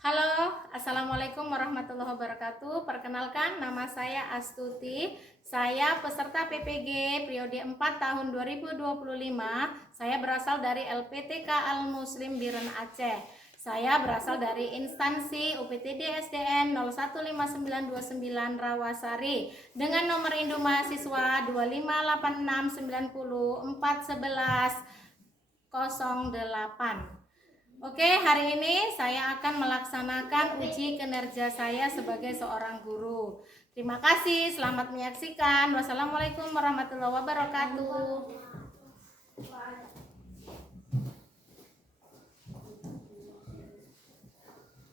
Halo, Assalamualaikum warahmatullahi wabarakatuh. Perkenalkan, nama saya Astuti. Saya peserta PPG periode 4 tahun 2025. Saya berasal dari LPTK Al-Muslim Biren Aceh. Saya berasal dari instansi UPTD SDN 015929 Rawasari dengan nomor induk mahasiswa 25890411008. Oke, hari ini saya akan melaksanakan uji kinerja saya sebagai seorang guru. Terima kasih, selamat menyaksikan. Wassalamualaikum warahmatullahi wabarakatuh.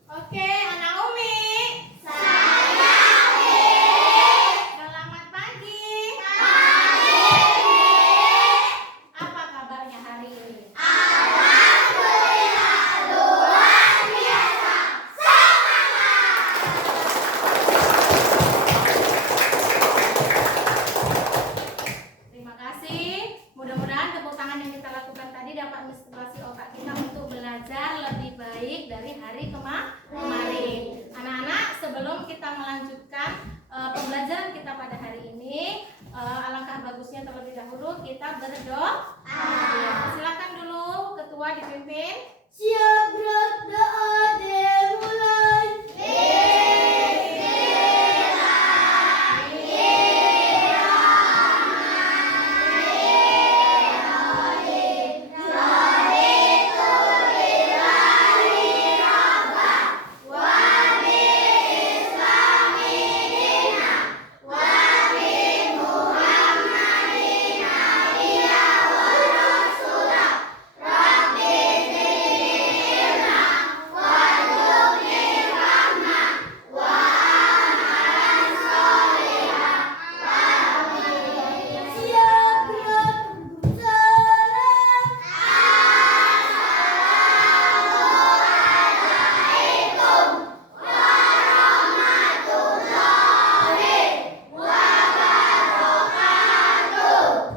Oke, anak Umi. Selamat pagi. Apa kabarnya hari ini? Terima kasih. Mudah-mudahan tepuk tangan yang kita lakukan tadi dapat menstimulasi otak kita untuk belajar lebih baik dari hari kemarin. Anak-anak, sebelum kita melanjutkan pembelajaran kita pada hari ini, alangkah bagusnya terlebih dahulu kita berdoa. Silakan dulu ketua dipimpin. Siap berdoa dimulai.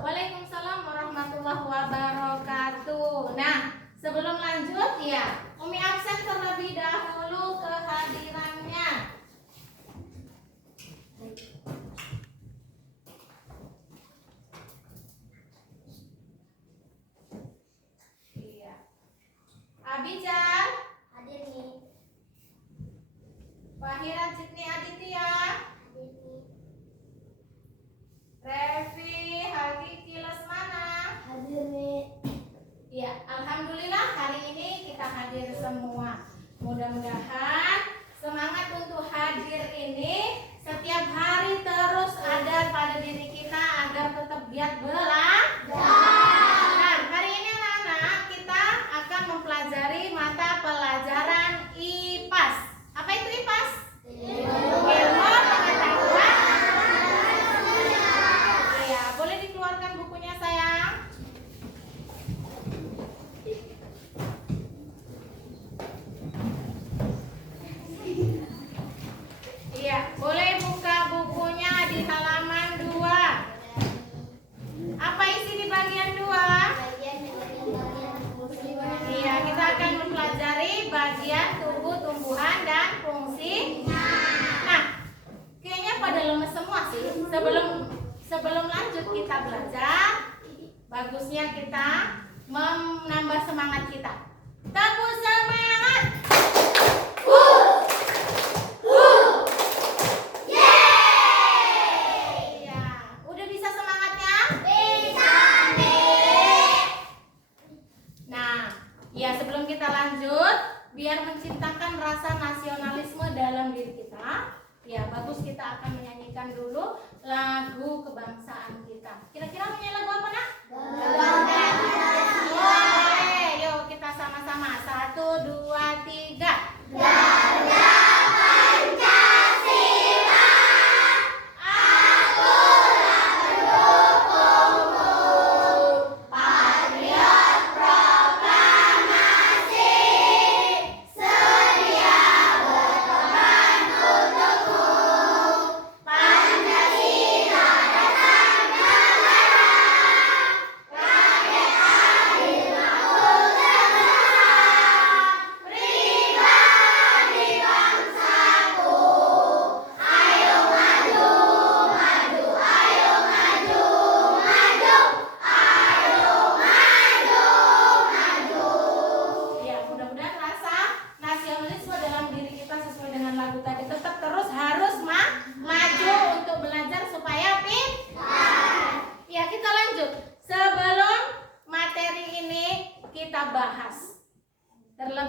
Waalaikumsalam warahmatullahi wabarakatuh. Nah, sebelum lanjut ya, Umi absen terlebih dahulu kehadirannya. Iya. Abijal, Hadir nih. Fahira Citni Aditya, Hadir nih. Revi Hakiki Lesmana. Hadir nih. Ya, alhamdulillah hari ini kita hadir semua. Mudah-mudahan semangat untuk hadir ini setiap hari terus ada pada diri kita agar tetap giat belajar. Nah, hari ini anak-anak kita akan mempelajari mata pelajaran IPAS. Apa itu IPAS? Ilmu pengetahuan. Iya, boleh dikeluarkan bukunya sayang. Iya, boleh buka bukunya di halaman 2. Apa isi di bagian 2? Iya, kita akan mempelajari bagian tubuh, tumbuhan, dan fungsi. Nah, kayaknya pada lemes semua sih. Sebelum lanjut kita belajar, bagusnya kita menambah semangat kita. Tepuk semangat. Iya, udah bisa semangatnya? Nah, ya sebelum kita lanjut, biar menciptakan rasa nasionalisme dalam diri kita, ya bagus kita akan menyanyikan dulu lagu kebangsaan kita. Kira-kira menyanyi lagu apa, Nak? Boleh, yuk kita sama-sama. 1, 2, 3.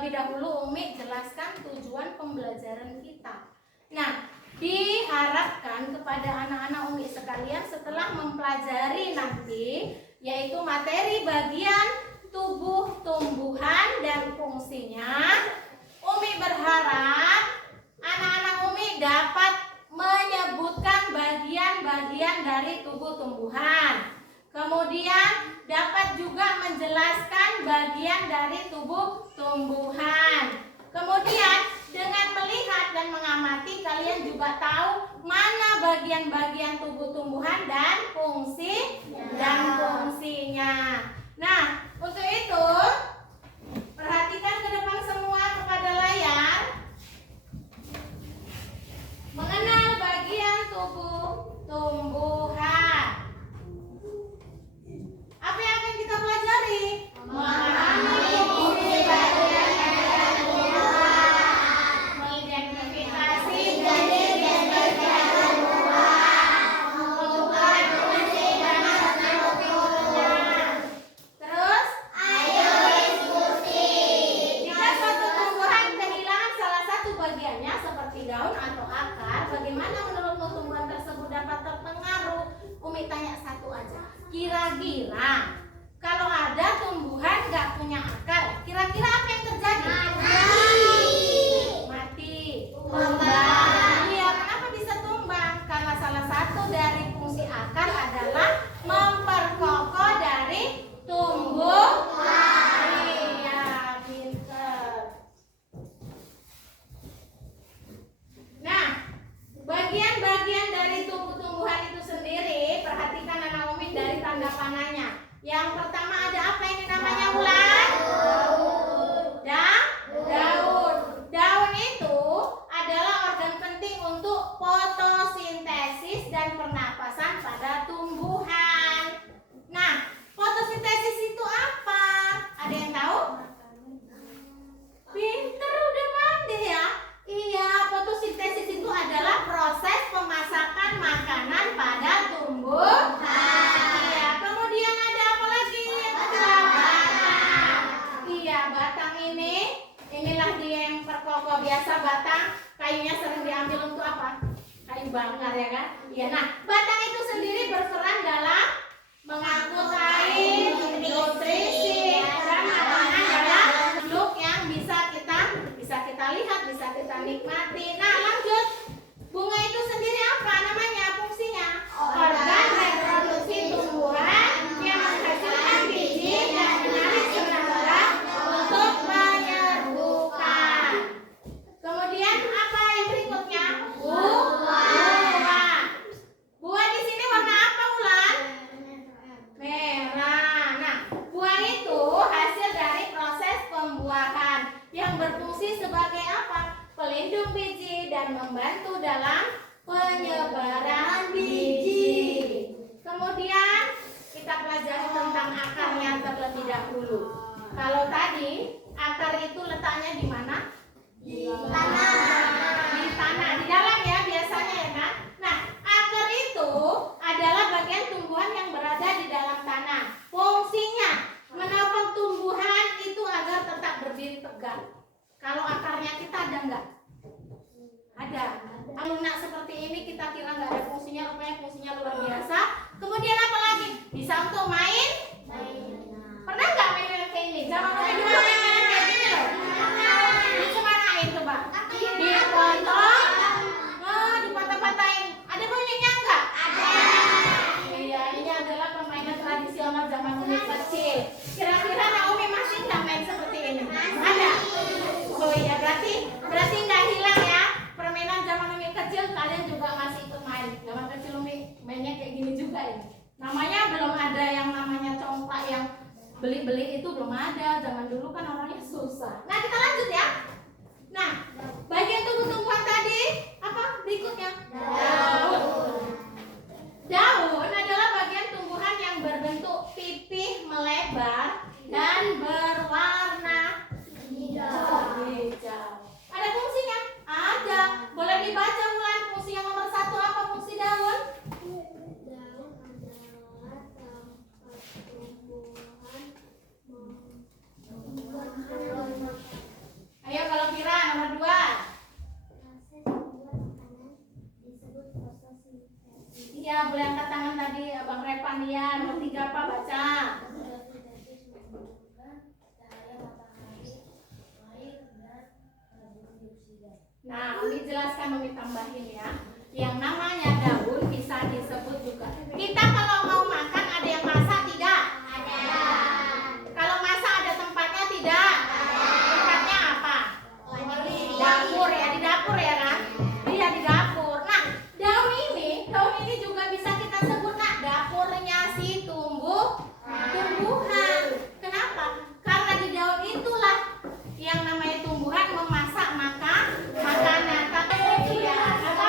terlebih dahulu Umi jelaskan tujuan pembelajaran kita. Nah, diharapkan kepada anak-anak Umi sekalian setelah mempelajari nanti yaitu materi bagian tubuh tumbuhan dan fungsinya, Umi berharap anak-anak Umi dapat menyebutkan bagian-bagian dari tubuh tumbuhan. Kemudian dapat juga menjelaskan bagian dari tubuh tumbuhan. Kemudian dengan melihat dan mengamati kalian juga tahu mana bagian-bagian tubuh tumbuhan dan fungsinya. Nah, untuk itu perhatikan ke depan semua kepada layar. Mengenal bagian tubuh tumbuhan. Apa yang akan kita pelajari? Memahami fungsi bagian tumbuhan, mengidentifikasi jenis bagian tumbuhan, mengukur fungsi dan strukturnya. Terus, ayo diskusi. Jika suatu tumbuhan kehilangan salah satu bagiannya seperti daun atau akar, bagaimana menurutmu tumbuhan tersebut dapat terpengaruh? Umi tanya satu aja. Kira-kira kalau ada tumbuhan nggak punya akar, kira-kira apa yang terjadi? Mati. Tumbang. Iya, kenapa bisa tumbang? Karena salah satu dari fungsi akar adalah memperkokoh dari tumbuhan. Iya, pinter. Nah, bagian-bagian dari tubuh tumbuhan itu sendiri, perhatikan anak Umi dari tanda panahnya. Yang pertama ada apa ini namanya Ulan? Daun. Daun itu adalah organ penting untuk fotosintesis dan pernapasan pada tumbuhan. Nah, fotosintesis itu apa? Ada yang tahu? Pinter, udah pandai ya. Iya, fotosintesis itu adalah proses pemasakan makanan pada tumbuhan. Iya, kemudian ada apa lagi? Ada batang. Iya, batang inilah dia yang perkokoh. Biasa batang kayunya sering diambil untuk apa? Kayu bakar ya kan? Iya, nah batang itu sendiri berperan dalam mengangkut air, nutrisi, dan makanan dalam bentuk yang bisa kita lihat, bisa kita nikmati. Nah, lanjut. Bunga itu sendiri apa namanya? Fungsinya organ reproduksi tumbuhan yang menghasilkan biji dan menarik serangga untuk penyerbukan. Kemudian apa yang berikutnya? Buah. Buah di sini warna apa, Ulan? Merah. Nah, buah itu hasil dari proses pembuahan yang berfungsi sebagai apa? Pelindung biji dan membantu dalam penyebaran biji. Kemudian kita pelajari tentang akarnya terlebih dahulu. Kalau tadi akar itu letaknya di mana? Di tanah. Di tanah, di dalam ya biasanya ya kan? Nah, akar itu adalah bagian tumbuhan yang berada di dalam tanah. Fungsinya menopang tumbuhan itu agar tetap berdiri tegak. Kalau akarnya kita ada enggak? Ada. Lunak seperti ini kita kira nggak ada fungsinya, rupanya fungsinya luar biasa. Kemudian apa lagi? Bisa untuk main? Pernah nggak main kayak ini? Zaman dulu juga main kayak gini loh. Dikemanain coba? Dipotong. Oh, dipatah-patahin. Ada bunyinya enggak? Ada. Iya, ini adalah permainan tradisional zaman Umi kecil. Kira-kira Naomi masih nggak main seperti ini? Ada. Oh iya, berarti nggak hilang ya. Permainan zaman Umi kecil kalian juga masih ikut main. Zaman kecil Umi mainnya kayak gini juga ini. Namanya belum ada yang namanya congklak yang beli-beli itu belum ada. Zaman dulu kan orangnya susah. Nah, kita lanjut ya. Nah, bagian tubuh-tumbuhan tadi apa? Berikutnya. Daun. Daun adalah bagian tumbuhan yang berbentuk pipih melebar dan berwarna hijau. Ada fungsinya? Ada. Boleh dibaca mulai fungsi yang nomor 1 apa fungsi daun? Daun adalah tempat tumbuhan membuat pertanian. Yang ketiga apa? Baca. Nah, Umi jelaskan, Umi tambahin ya. Yang namanya daun bisa disebut juga. Kita kalau mau makan ada yang masak tidak? Ada. Kalau masak ada tempatnya tidak? Tempatnya apa? Dapur ya, di dapur ya kan? Iya di dapur. Nah, daun ini juga bisa kita sebut nak dapurnya si tumbuhan. Kenapa? Karena di daun itulah yang namanya tumbuhan memasak makanan. Tapi ya, apa?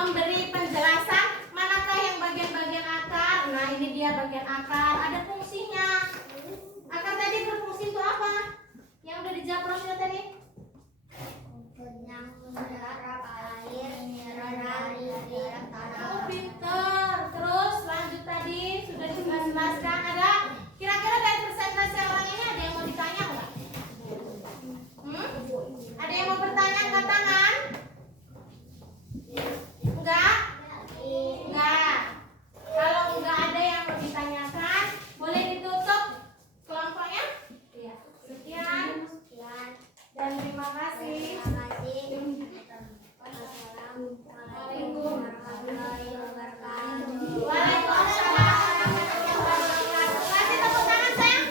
memberi penjelasan manakah yang bagian-bagian akar. Nah, ini dia bagian akar, ada fungsinya. Akar tadi berfungsi untuk apa? Yang udah dijawab Rosya tadi? Yang menyerap air, menyerap dari dalam tanah. Oh, pinter. Terus lanjut tadi sudah dijelaskan. Ada kira-kira dari presentasi orang ini ada yang mau ditanya nggak? Ada yang mau bertanya angkat tangan? Enggak? Enggak. Kalau enggak ada yang mau ditanyakan, boleh ditutup kelompoknya? Iya. Sekian dan terima kasih. Assalamualaikum warahmatullahi wabarakatuh. Waalaikumsalam warahmatullahi wabarakatuh. Kasih tepuk tangan sayang.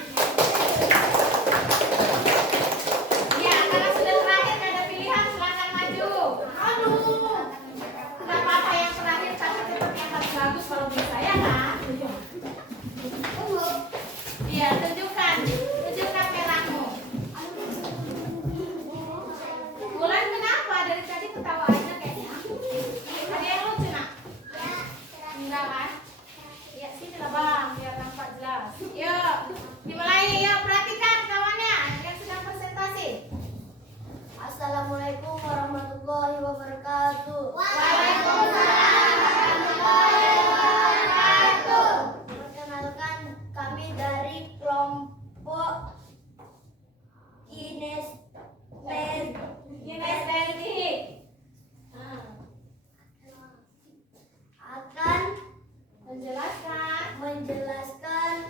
Ya, karena sudah terakhir nggak ada pilihan, silakan maju. Aduh, nggak apa-apa yang terakhir, tapi tetap yang harus bagus kalau bisa ya kan? Iya, tunjukkan merahmu. Bulan kenapa dari tadi ketawa aja kayaknya? Ada yang lucu nak? Enggak kan? Ya sini lah bang, biar nampak jelas. Yuk, dimulai yuk, perhatikan kawannya yang sedang presentasi. Assalamualaikum warahmatullahi wabarakatuh. Waalaikumsalam warahmatullahi wabarakatuh. Perkenalkan, kami dari kelompok Kinestetik. akan Menjelaskan menjelaskan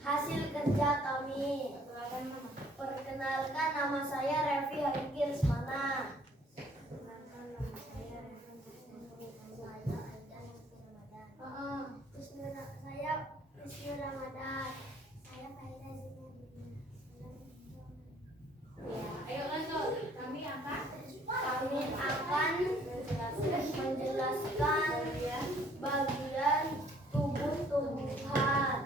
hasil kerja kami. Silakan mama. Perkenalkan, nama saya Revi Haiki Rismana. Saya Wisnu Ramadan. Saya Faida Ya, ayo lanjut. Kami akan Kami akan menjelaskan bagian tubuh-tubuhan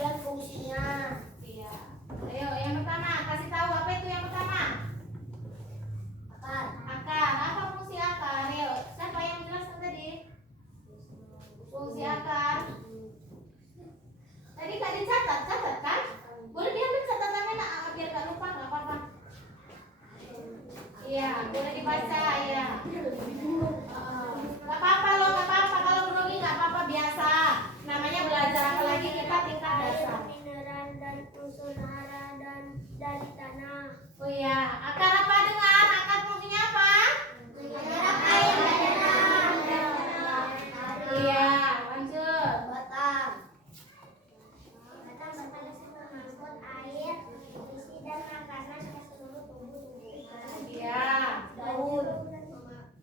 dan fungsinya. Iya. Ayo yang pertama kasih tahu apa itu yang pertama? Akar. Akar. Apa fungsi akar? Ayo, siapa yang menjelaskan tadi? Fungsi akar. Tadi kak dicatat kan? Boleh diambil catatannya nak, biar gak lupa, nggak apa-apa. Iya, boleh dibaca ya. Nggak apa-apa loh, nggak apa-apa kalau grogi nggak apa-apa, biasa. Namanya belajar, apalagi kita tingkat dasar. Mineral dan unsur hara dan dari tanah. Oh iya, akar apa dengar? Akar fungsinya apa? Menyerap air dari tanah. Iya, lanjut. Batang. Batang berfungsi mengangkut air, isi dan makanan ke seluruh tubuh. Iya. Daun.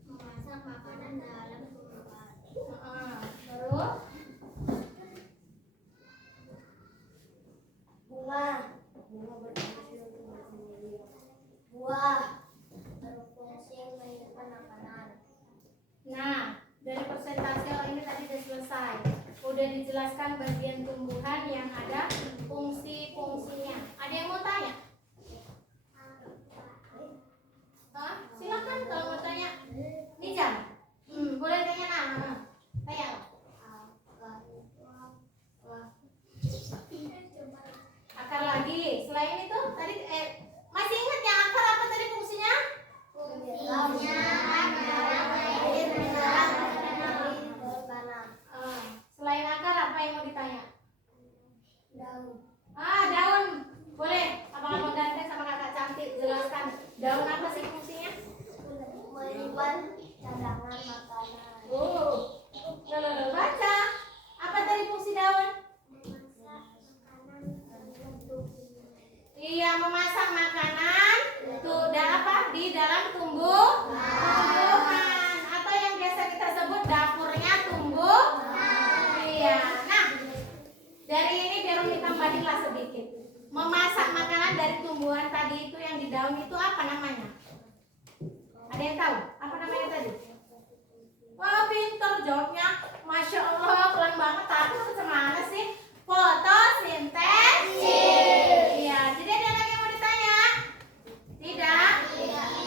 Memasak makanan dalam tumpukan. Terus? Bunga. Bunga berfungsi untuk bersendiri. Buah. Berfungsi menyimpan makanan. Nah, dari presentasi ini tadi sudah selesai. Udah dijelaskan bagian tumbuhan yang ada fungsi-fungsinya. Ada yang mau tanya? Silakan kalau mau tanya. Nijam. Boleh tanya nah. Tanya. Akar lagi. Selain itu tadi masih ingat ya akar apa tadi fungsinya? Fungsinya adalah air mineral dari tanah. Selain akar apa yang mau ditanya? Daun. Daun. Boleh. Abang-abang ganteng sama kakak cantik jelaskan. Daun apa sih fungsinya? Menyimpan cadangan makanan. Loh, baca. Apa tadi fungsi daun? Memasak makanan untuk Iya, memasak makanan. Dan apa? Di dalam tumbuhan. Atau yang biasa kita sebut dapurnya Iya. Nah, dari ini biar Umi tambahin lah sedikit. Memasak makanan dari tumbuhan tadi itu yang di daun itu apa namanya? Ada yang tahu? Apa namanya tadi? Wah, pinter jawabnya. Masya Allah, pelan banget. Tapi macam mana sih? Fotosintesis. Iya, jadi ada lagi yang mau ditanya? Tidak?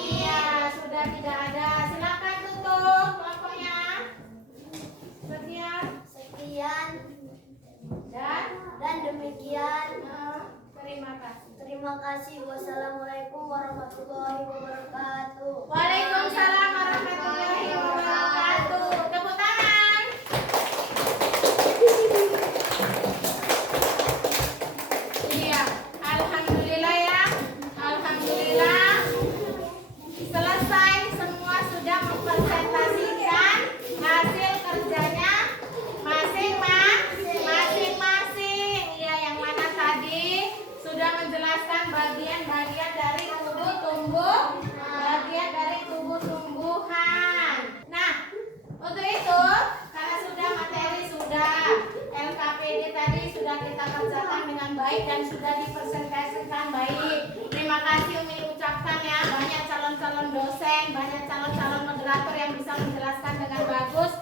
Iya, sudah Sudah tidak ada. Silakan tutup kelompoknya. Sekian. Dan demikian. Terima kasih. Terima kasih. Wassalamualaikum warahmatullahi wabarakatuh. Waalaikumsalam warahmatullahi wabarakatuh. Tepuk tangan. Iya, alhamdulillah ya. Alhamdulillah. Selesai, semua sudah mempresentasikan hasil kerjanya masing-masing. Iya, yang mana tadi sudah menjelaskan bagian-bagian dari tumbuh-tumbuhan. Nah, untuk itu karena sudah materi sudah LKPD tadi sudah kita kerjakan dengan baik dan sudah dipresentasikan baik. Terima kasih Umi ucapkan ya, banyak calon-calon dosen, banyak calon-calon moderator yang bisa menjelaskan dengan bagus.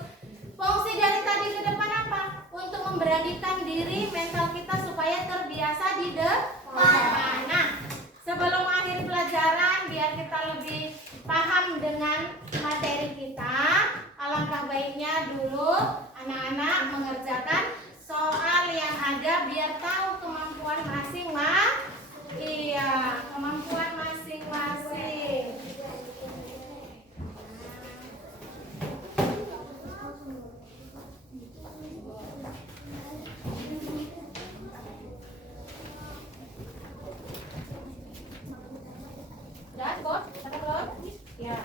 Fungsi dari tadi ke depan apa? Untuk memberanikan diri mental kita supaya terbiasa di depan. Nah, sebelum akhir pelajaran biar kita lebih paham dengan materi kita, alangkah baiknya dulu anak-anak mengerjakan soal yang ada biar tahu kemampuan masing-masing. Iya, kemampuan masing-masing. Udah, Kok? Satu belum? Ya.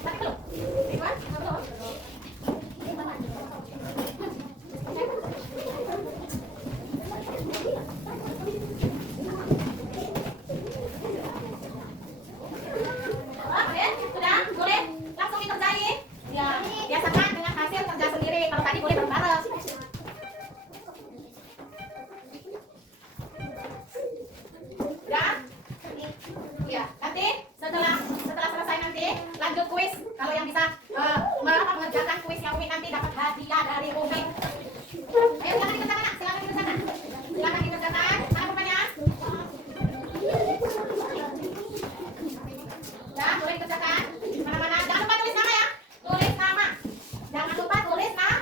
Satu belum? Ridwan, satu belum? Sudah, boleh langsung dikerjain. Ya, biasakan dengan hasil kerja sendiri. Kalau tadi boleh bareng-bareng. Udah? Iya, nanti setelah selesai nanti lanjut kuis. Kalau yang bisa mengerjakan kuisnya Umi nanti dapat hadiah dari Umi. Ayo silakan dikerjakan, Nak. Silakan dikerjakan. Silakan dikerjakan. Mana pertanyaan? Ya, boleh dikerjakan. Mana-mana. Jangan lupa tulis nama ya. Tulis nama. Jangan lupa tulis nama.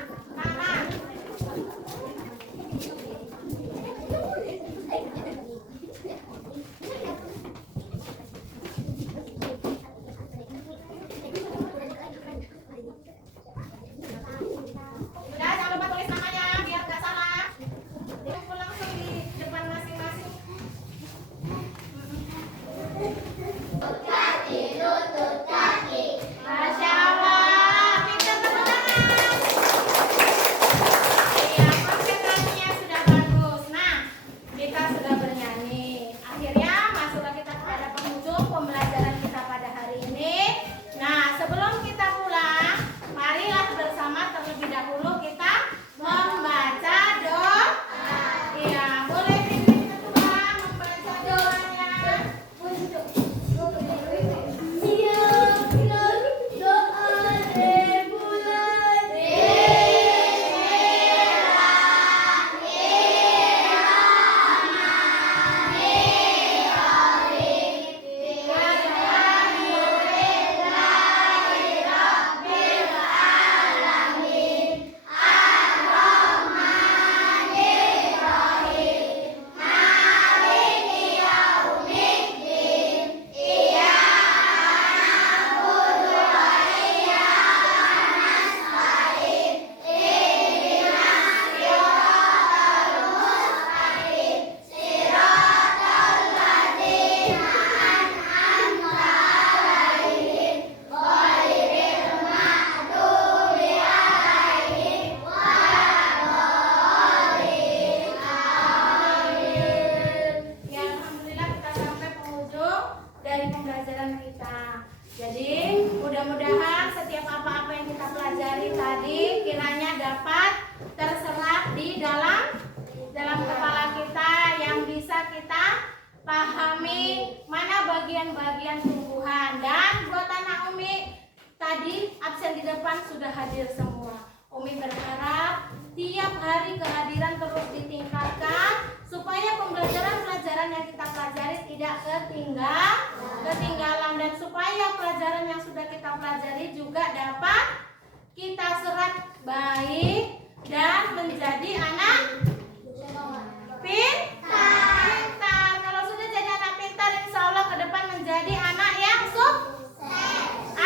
Udah, jangan lupa tulis namanya biar nggak salah. Kumpul langsung di depan masing-masing. Masya Allah, pintar tepuk tangan. Iya, konsentrasinya sudah bagus. Nah, kita sudah bernyanyi. Akhirnya masuklah kita kepada penghujung pembelajaran kita pada hari ini. Nah, sebelum kita pulang, marilah bersama terlebih dahulu kita membaca doa. Iya, boleh pimpin ketua membaca doanya. Ya, alhamdulillah kita sampai penghujung dari pembelajaran kita. Jadi, mudah-mudahan setiap apa-apa yang kita pelajari tadi kiranya dapat terserap di dalam kepala kita yang bisa kita pahami mana bagian-bagian tumbuhan. Dan buat anak Umi tadi absen di depan sudah hadir semua. Umi berharap tiap hari kehadiran terus ditingkatkan supaya pembelajaran-pelajaran yang kita pelajari tidak ketinggalan dan supaya kita pelajari juga dapat kita serap baik dan menjadi anak pintar. Kalau sudah jadi anak pintar, insya Allah ke depan menjadi anak yang sukses.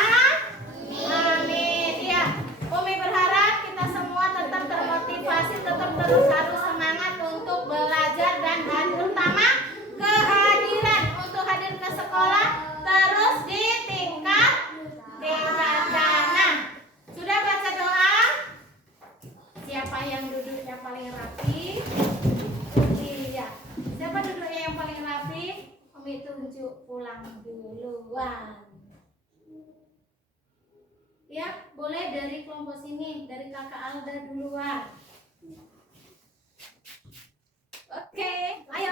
Amin. Ya, Umi berharap kita semua tetap termotivasi, tetap terus harus semangat untuk belajar dan terutama kehadiran untuk hadir ke sekolah terus di tingkatkan. Sudah baca doa? Siapa yang duduknya paling rapi? Iya. Siapa duduknya yang paling rapi? Umi tunjuk pulang duluan. Ya, boleh dari kelompok sini, dari kakak Alda duluan. Oke, ayo